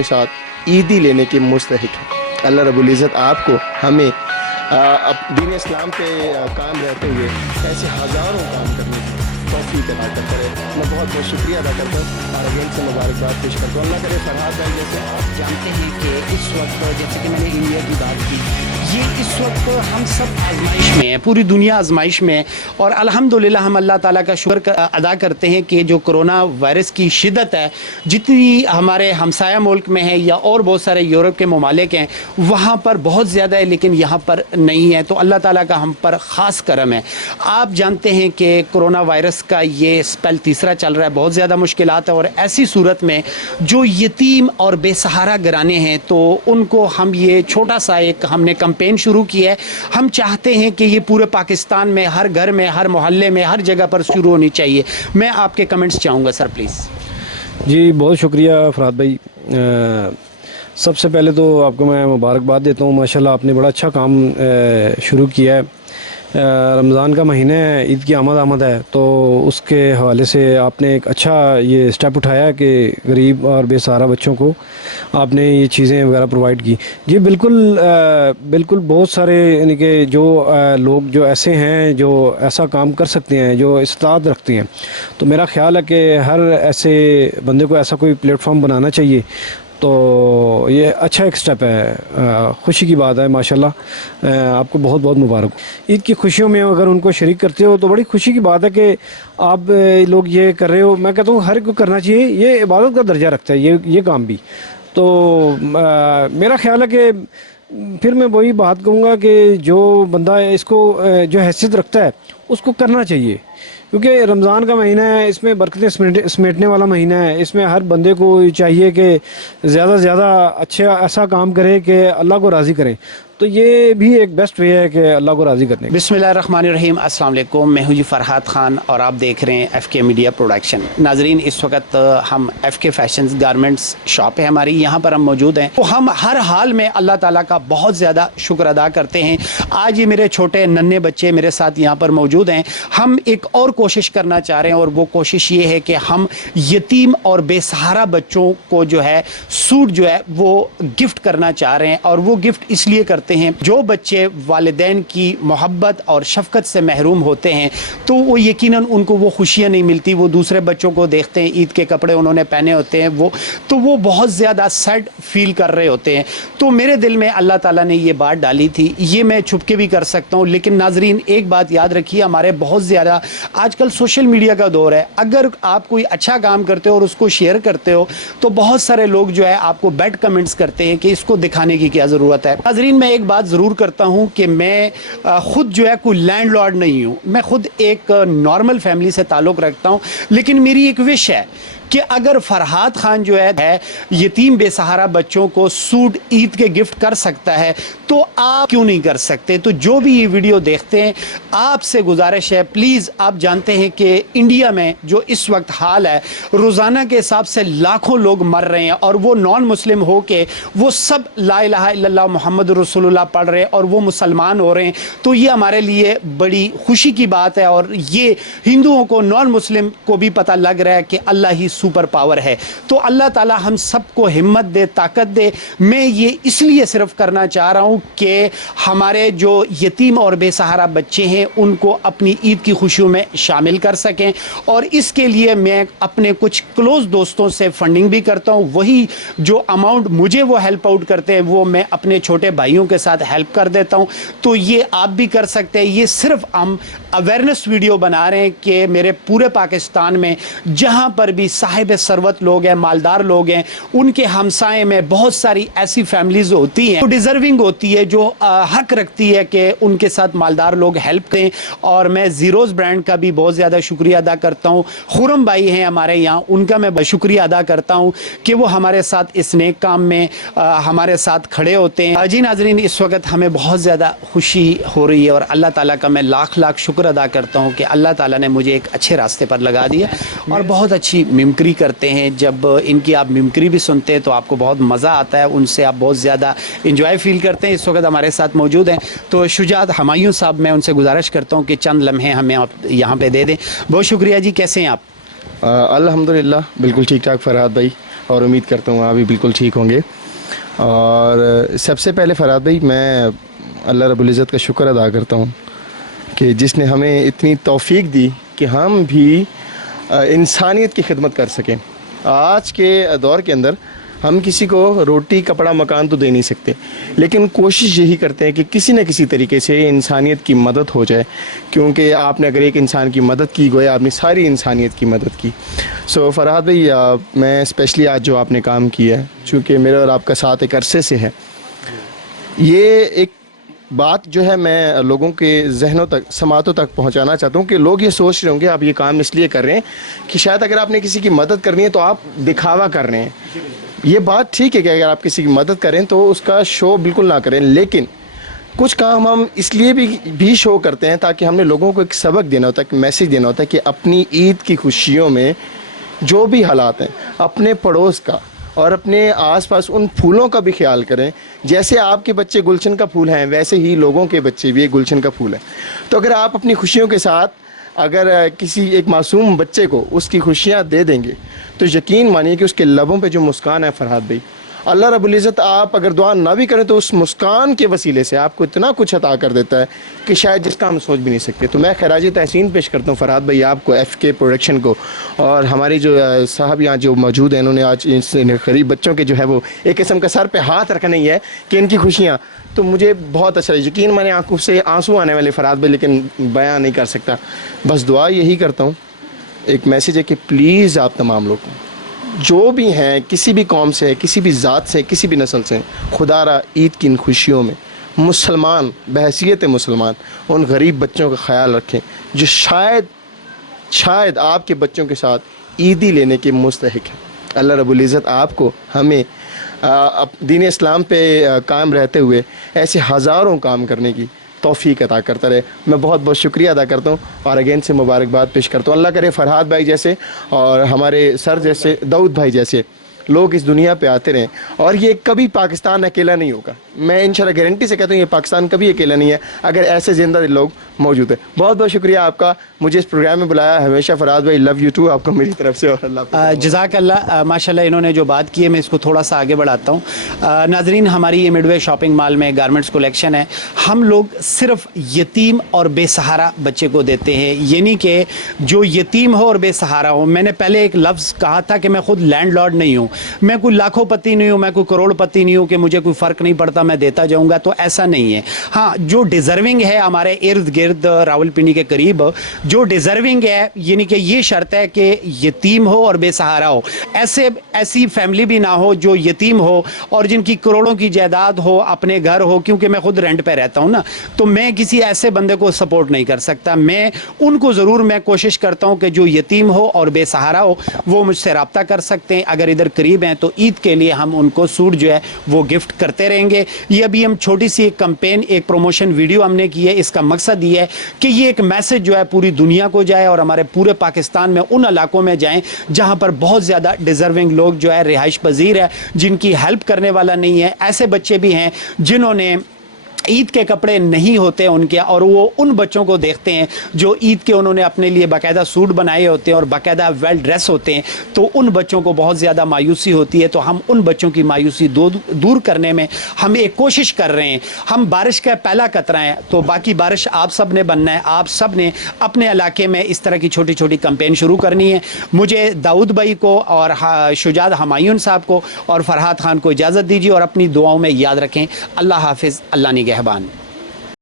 کے ساتھ عیدی لینے کے مستحق ہیں۔ اللہ رب العزت آپ کو ہمیں دین اسلام پہ قائم رہتے ہوئے ایسے ہزاروں کام کرنے کی توفیق عطا کرتا رہے۔ میں بہت بہت شکریہ ادا کرتا ہوں اور اگین سے مبارکباد پیش کرتا ہوں۔ اللہ کرے فرحات بھائی جیسے آپ جانتے ہیں کہ اس وقت جیسے کہ میں نے انڈیا کی بات کی، یہ اس وقت ہم سب آزمائش میں ہیں، پوری دنیا آزمائش میں ہے، اور الحمدللہ ہم اللہ تعالیٰ کا شکر ادا کرتے ہیں کہ جو کرونا وائرس کی شدت ہے جتنی ہمارے ہمسایہ ملک میں ہے یا اور بہت سارے یورپ کے ممالک ہیں وہاں پر بہت زیادہ ہے، لیکن یہاں پر نہیں ہے، تو اللہ تعالیٰ کا ہم پر خاص کرم ہے۔ آپ جانتے ہیں کہ کرونا وائرس کا یہ اسپیل تیسرا چل رہا ہے، بہت زیادہ مشکلات ہے، اور ایسی صورت میں جو یتیم اور بے سہارا گھرانے ہیں تو ان کو ہم یہ چھوٹا سا ایک ہم نے کمپین شروع کی ہے۔ ہم چاہتے ہیں کہ یہ پورے پاکستان میں ہر گھر میں ہر محلے میں ہر جگہ پر شروع ہونی چاہیے۔ میں آپ کے کمنٹس چاہوں گا سر پلیز۔ جی بہت شکریہ فرحات بھائی، سب سے پہلے تو آپ کو میں مبارکباد دیتا ہوں، ماشاءاللہ آپ نے بڑا اچھا کام شروع کیا ہے۔ رمضان کا مہینہ ہے، عید کی آمد ہے، تو اس کے حوالے سے آپ نے ایک اچھا یہ اسٹیپ اٹھایا کہ غریب اور بے سہارا بچوں کو آپ نے یہ چیزیں وغیرہ پرووائڈ کی۔ جی بالکل بہت سارے یعنی کہ جو لوگ جو ایسے ہیں جو ایسا کام کر سکتے ہیں، جو استطاعت رکھتے ہیں، تو میرا خیال ہے کہ ہر ایسے بندے کو ایسا کوئی پلیٹ فارم بنانا چاہیے۔ تو یہ اچھا ایک سٹیپ ہے، خوشی کی بات ہے، ماشاءاللہ آپ کو بہت بہت مبارک۔ عید کی خوشیوں میں اگر ان کو شریک کرتے ہو تو بڑی خوشی کی بات ہے کہ آپ لوگ یہ کر رہے ہو۔ میں کہتا ہوں ہر ایک کو کرنا چاہیے، یہ عبادت کا درجہ رکھتا ہے یہ کام بھی۔ تو میرا خیال ہے کہ پھر میں وہی بات کہوں گا کہ جو بندہ اس کو جو حیثیت رکھتا ہے اس کو کرنا چاہیے، کیونکہ رمضان کا مہینہ ہے، اس میں برکتیں سمیٹنے والا مہینہ ہے، اس میں ہر بندے کو چاہیے کہ زیادہ سے زیادہ اچھا ایسا کام کرے کہ اللہ کو راضی کرے، تو یہ بھی ایک بیسٹ وے ہے کہ اللہ کو راضی کرنے کا۔ بسم اللہ الرحمن الرحیم، السلام علیکم، میں ہوں جی فرحات خان اور آپ دیکھ رہے ہیں ایف کے میڈیا پروڈکشن۔ ناظرین اس وقت ہم ایف کے فیشنز گارمنٹس شاپ ہے ہماری، یہاں پر ہم موجود ہیں، تو ہم ہر حال میں اللہ تعالیٰ کا بہت زیادہ شکر ادا کرتے ہیں۔ آج یہ میرے چھوٹے ننھے بچے میرے ساتھ یہاں پر موجود ہیں۔ ہم ایک اور کوشش کرنا چاہ رہے ہیں، اور وہ کوشش یہ ہے کہ ہم یتیم اور بے سہارا بچوں کو جو ہے سوٹ جو ہے وہ گفٹ کرنا چاہ رہے ہیں، اور وہ گفٹ اس لیے کرتے ہیں جو بچے والدین کی محبت اور شفقت سے محروم ہوتے ہیں تو وہ یقیناً ان کو وہ خوشیاں نہیں ملتی، وہ دوسرے بچوں کو دیکھتے ہیں عید کے کپڑے انہوں نے پہنے ہوتے ہیں تو وہ بہت زیادہ سیڈ فیل کر رہے ہوتے ہیں۔ تو میرے دل میں اللہ تعالیٰ نے یہ بات ڈالی تھی، یہ میں چھپ کے بھی کر سکتا ہوں، لیکن ناظرین ایک بات یاد رکھیے، ہمارے بہت زیادہ آج کل سوشل میڈیا کا دور ہے، اگر آپ کوئی اچھا کام کرتے ہو اور اس کو شیئر کرتے ہو تو بہت سارے لوگ جو ہے آپ کو بیڈ کمنٹس کرتے ہیں کہ اس کو دکھانے کی کیا ضرورت ہے۔ ناظرین میں ایک بات ضرور کرتا ہوں کہ میں خود جو ہے کوئی لینڈ لارڈ نہیں ہوں، میں خود ایک نارمل فیملی سے تعلق رکھتا ہوں، لیکن میری ایک وش ہے کہ اگر فرحات خان جو ہے یتیم بے سہارا بچوں کو سوٹ عید کے گفٹ کر سکتا ہے تو آپ کیوں نہیں کر سکتے؟ تو جو بھی یہ ویڈیو دیکھتے ہیں آپ سے گزارش ہے، پلیز آپ جانتے ہیں کہ انڈیا میں جو اس وقت حال ہے، روزانہ کے حساب سے لاکھوں لوگ مر رہے ہیں، اور وہ نان مسلم ہو کے وہ سب لا الہ الا اللہ محمد رسول اللہ پڑھ رہے ہیں اور وہ مسلمان ہو رہے ہیں، تو یہ ہمارے لیے بڑی خوشی کی بات ہے، اور یہ ہندوؤں کو نان مسلم کو بھی پتہ لگ رہا ہے کہ اللہ ہی سپر پاور ہے۔ تو اللہ تعالی ہم سب کو ہمت دے، طاقت دے۔ میں یہ اس لیے صرف کرنا چاہ رہا ہوں کہ ہمارے جو یتیم اور بے سہارا بچے ہیں ان کو اپنی عید کی خوشیوں میں شامل کر سکیں، اور اس کے لیے میں اپنے کچھ کلوز دوستوں سے فنڈنگ بھی کرتا ہوں، وہی جو اماؤنٹ مجھے وہ ہیلپ آؤٹ کرتے ہیں وہ میں اپنے چھوٹے بھائیوں کے ساتھ ہیلپ کر دیتا ہوں۔ تو یہ آپ بھی کر سکتے ہیں، یہ صرف ہم اویئرنیس ویڈیو بنا رہے ہیں کہ میرے پورے پاکستان میں جہاں پر بھی صاحب ثروت لوگ ہیں، مالدار لوگ ہیں، ان کے ہمسائے میں بہت ساری ایسی فیملیز ہوتی ہیں جو ڈیزرونگ ہوتی ہے، جو حق رکھتی ہے کہ ان کے ساتھ مالدار لوگ ہیلپ کریں۔ اور میں زیروز برانڈ کا بھی بہت زیادہ شکریہ ادا کرتا ہوں، خرم بھائی ہیں ہمارے یہاں، ان کا میں شکریہ ادا کرتا ہوں کہ وہ ہمارے ساتھ اس نیک کام میں ہمارے ساتھ کھڑے ہوتے ہیں۔ جی ناظرین اس وقت ہمیں بہت زیادہ خوشی ہو رہی ہے، اور اللہ تعالیٰ کا میں لاکھ شکر ادا کرتا ہوں کہ اللہ تعالیٰ نے مجھے ایک اچھے راستے پر لگا دیا، اور بہت اچھی ممکری کرتے ہیں۔ جب ان کی آپ ممکری بھی سنتے ہیں تو آپ کو بہت مزہ آتا ہے، ان سے آپ بہت زیادہ انجوائے فیل کرتے ہیں۔ اس وقت ہمارے ساتھ موجود ہیں تو شجاعت ہمایوں صاحب، میں ان سے گزارش کرتا ہوں کہ چند لمحے ہمیں آپ یہاں پہ دے دیں۔ بہت شکریہ جی، کیسے ہیں آپ؟ الحمدللہ بالکل ٹھیک ٹھاک فرحات بھائی، اور امید کرتا ہوں آپ بھی بالکل ٹھیک ہوں گے. اور سب سے پہلے فرحات بھائی میں اللہ رب العزت کا شکر ادا کرتا ہوں کہ جس نے ہمیں اتنی توفیق دی کہ ہم بھی انسانیت کی خدمت کر سکیں. آج کے دور کے اندر ہم کسی کو روٹی کپڑا مکان تو دے نہیں سکتے, لیکن کوشش یہی کرتے ہیں کہ کسی نہ کسی طریقے سے انسانیت کی مدد ہو جائے, کیونکہ آپ نے اگر ایک انسان کی مدد کی گویا آپ نے ساری انسانیت کی مدد کی. سو فرحات بھائی میں اسپیشلی آج جو آپ نے کام کیا ہے, چونکہ میرے اور آپ کا ساتھ ایک عرصے سے ہے, یہ ایک بات جو ہے میں لوگوں کے ذہنوں تک سماعتوں تک پہنچانا چاہتا ہوں کہ لوگ یہ سوچ رہے ہوں گے آپ یہ کام اس لیے کر رہے ہیں کہ شاید اگر آپ نے کسی کی مدد کرنی ہے تو آپ دکھاوا کر رہے ہیں. یہ بات ٹھیک ہے کہ اگر آپ کسی کی مدد کریں تو اس کا شو بالکل نہ کریں, لیکن کچھ کام ہم اس لیے بھی شو کرتے ہیں تاکہ ہم نے لوگوں کو ایک سبق دینا ہوتا ہے, ایک میسیج دینا ہوتا ہے کہ اپنی عید کی خوشیوں میں جو بھی حالات ہیں اپنے پڑوس کا اور اپنے آس پاس ان پھولوں کا بھی خیال کریں. جیسے آپ کے بچے گلشن کا پھول ہیں ویسے ہی لوگوں کے بچے بھی ایک گلشن کا پھول ہیں. تو اگر آپ اپنی خوشیوں کے ساتھ اگر کسی ایک معصوم بچے کو اس کی خوشیاں دے دیں گے تو یقین مانیے کہ اس کے لبوں پہ جو مسکان ہے فرحات بھائی, اللہ رب العزت آپ اگر دعا نہ بھی کریں تو اس مسکان کے وسیلے سے آپ کو اتنا کچھ عطا کر دیتا ہے کہ شاید جس کا ہم سوچ بھی نہیں سکتے. تو میں خراج تحسین پیش کرتا ہوں فرحات بھائی آپ کو, ایف کے پروڈکشن کو, اور ہماری جو صاحب یہاں جو موجود ہیں انہوں نے آج اس غریب بچوں کے جو ہے وہ ایک قسم کا سر پہ ہاتھ رکھا نہیں ہے کہ ان کی خوشیاں, تو مجھے بہت اچھا لگا. یقین میں نے آنکھوں سے آنسو آنے والے فرحات بھائی, لیکن بیان نہیں کر سکتا. بس دعا یہی کرتا ہوں, ایک میسیج ہے کہ پلیز آپ تمام لوگ جو بھی ہیں کسی بھی قوم سے, کسی بھی ذات سے, کسی بھی نسل سے, خدا را عید کی ان خوشیوں میں مسلمان بحیثیت مسلمان ان غریب بچوں کا خیال رکھیں جو شاید آپ کے بچوں کے ساتھ عیدی لینے کے مستحق ہیں. اللہ رب العزت آپ کو ہمیں دین اسلام پہ قائم رہتے ہوئے ایسے ہزاروں کام کرنے کی توفیق عطا کرتا رہے. میں بہت بہت شکریہ ادا کرتا ہوں اور اگین سے مبارکباد پیش کرتا ہوں. اللہ کرے فرحات بھائی جیسے اور ہمارے سر جیسے داؤد بھائی جیسے لوگ اس دنیا پہ آتے رہیں, اور یہ کبھی پاکستان اکیلا نہیں ہوگا. میں انشاءاللہ گارنٹی سے کہتا ہوں یہ پاکستان کبھی اکیلا نہیں ہے اگر ایسے زندہ دل لوگ موجود ہیں. بہت بہت شکریہ آپ کا مجھے اس پروگرام میں بلایا. ہمیشہ فرحات بھائی لو یو ٹو آپ کو میری طرف سے, اور اللہ جزاک اللہ. ماشاءاللہ انہوں نے جو بات کی ہے میں اس کو تھوڑا سا آگے بڑھاتا ہوں. ناظرین ہماری یہ مڈ وے شاپنگ مال میں گارمنٹس کلیکشن ہے. ہم لوگ صرف یتیم اور بے سہارا بچے کو دیتے ہیں, یعنی کہ جو یتیم ہو اور بے سہارا ہو. میں نے پہلے ایک لفظ کہا تھا کہ میں خود لینڈ لارڈ نہیں ہوں, میں کوئی لاکھوں پتی نہیں ہوں, میں کوئی کروڑ پتی نہیں ہوں کہ مجھے کوئی فرق نہیں پڑتا میں دیتا جاؤں گا, تو ایسا نہیں ہے. ہاں جو ڈیزرونگ ہے ہمارے ارد گرد راولپنڈی کے قریب جو ڈیزرونگ ہے, یعنی کہ یہ شرط ہے کہ یتیم ہو اور بے سہارا ہو. ایسی فیملی بھی نہ ہو جو یتیم ہو اور جن کی کروڑوں کی جائیداد ہو, اپنے گھر ہو, کیونکہ میں خود رینٹ پہ رہتا ہوں نا, تو میں کسی ایسے بندے کو سپورٹ نہیں کر سکتا. میں ان کو ضرور میں کوشش کرتا ہوں کہ جو یتیم ہو اور بے سہارا ہو وہ مجھ سے رابطہ کر سکتے ہیں. اگر ادھر قریب ہیں تو عید کے لیے ہم ان کو سوٹ جو ہے وہ گفٹ کرتے رہیں گے. یہ ابھی ہم چھوٹی سی ایک کمپین, ایک پروموشن ویڈیو ہم نے کی ہے. اس کا مقصد یہ ہے کہ یہ ایک میسج جو ہے پوری دنیا کو جائے اور ہمارے پورے پاکستان میں ان علاقوں میں جائیں جہاں پر بہت زیادہ ڈیزرونگ لوگ جو ہے رہائش پذیر ہے, جن کی ہیلپ کرنے والا نہیں ہے. ایسے بچے بھی ہیں جنہوں نے عید کے کپڑے نہیں ہوتے ان کے, اور وہ ان بچوں کو دیکھتے ہیں جو عید کے انہوں نے اپنے لیے باقاعدہ سوٹ بنائے ہوتے ہیں اور باقاعدہ ویل ڈریس ہوتے ہیں, تو ان بچوں کو بہت زیادہ مایوسی ہوتی ہے. تو ہم ان بچوں کی مایوسی دور کرنے میں ہم ایک کوشش کر رہے ہیں. ہم بارش کا پہلا قطرہ ہیں, تو باقی بارش آپ سب نے بننا ہے. آپ سب نے اپنے علاقے میں اس طرح کی چھوٹی چھوٹی کمپین شروع کرنی ہے. مجھے داؤد بھائی کو اور شجاعت ہمایون صاحب کو اور فرحات خان کو اجازت دیجیے, اور اپنی دعاؤں میں یاد رکھیں. اللہ حافظ, اللہ نگہبان.